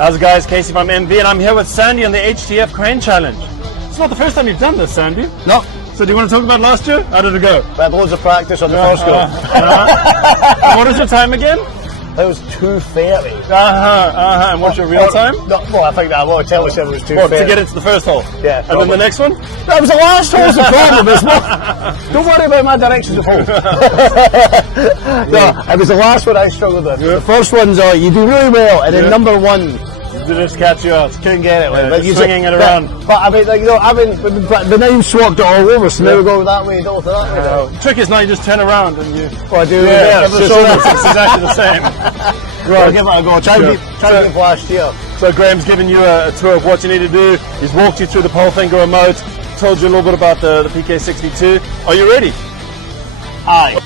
How's it, guys? Casey from MV, and I'm here with Sandy on the HTF Crane Challenge. It's not the first time you've done this, Sandy. No. So do you want to talk about last year? How did it go? We had loads of practice on the first go. And what is your time again? It was 2:30. And what's your real time? No, well, I think that a lot of telly said it was 2:30. What, to get into the first hole? Yeah. And then the next one? That was the last hole's the problem, isn't it? Don't worry about my directions of hole. No, it was the last one I struggled with. The first one's you do really well, and then number one, you just catch you out. couldn't get it. But you're swinging it around. But I mean, like, you know, the name swapped it all over, so now we go that way, don't that way. The trick is now you just turn around and you. Well, I do. It's exactly the same. Right, I'll give it a go. Try to beat last year. So Graham's given you a tour of what you need to do. He's walked you through the pole finger remote, told you a little bit about the PK62. Are you ready? Aye.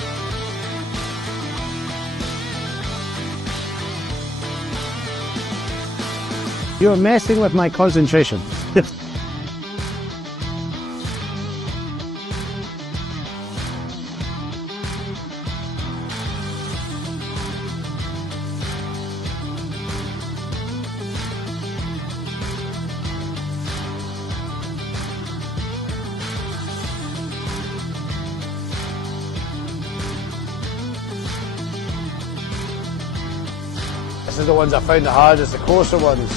You're messing with my concentration. This is the ones I found the hardest, the closer ones.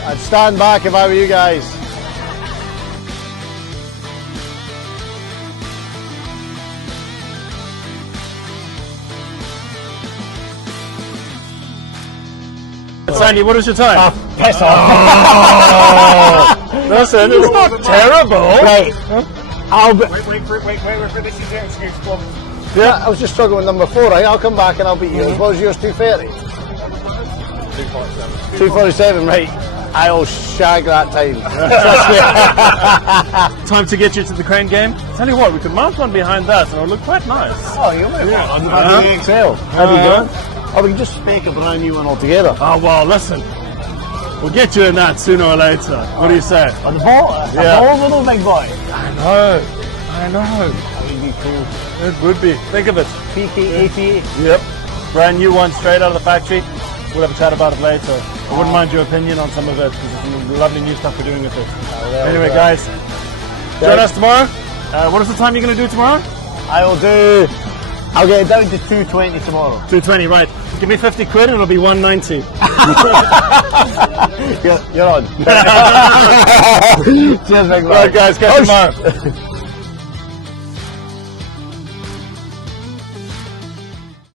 I'd stand back if I were you guys. Sandy, what is your time? Piss off. Listen, it's not terrible. Right. I'll be, Wait for this is explode. yeah, I was just struggling with number 4, right? I'll come back and I'll beat yours. What was yours, 2:30? 2:47, right? I'll shag that time. Time to get you to the crane game. Tell you what, we could mount one behind that and it'll look quite nice. Oh, you might want on the back of the XL. How do you go? Or we can just make a brand new one altogether. Oh, well, listen. We'll get you in that sooner or later. What do you say? On the ball? Yeah. A ball, little big boy. I know. That would be cool. It would be. Think of it. PK88. Yep. Brand new one straight out of the factory. We'll have a chat about it later. I wouldn't mind your opinion on some of it because there's some lovely new stuff we're doing with it. Anyway, guys, join us tomorrow. What is the time you're going to do tomorrow? I'll get it down to 2:20 tomorrow. 2:20, right. Give me 50 quid and it'll be 190. You're on. Cheers, big man. Right, guys, catch you tomorrow.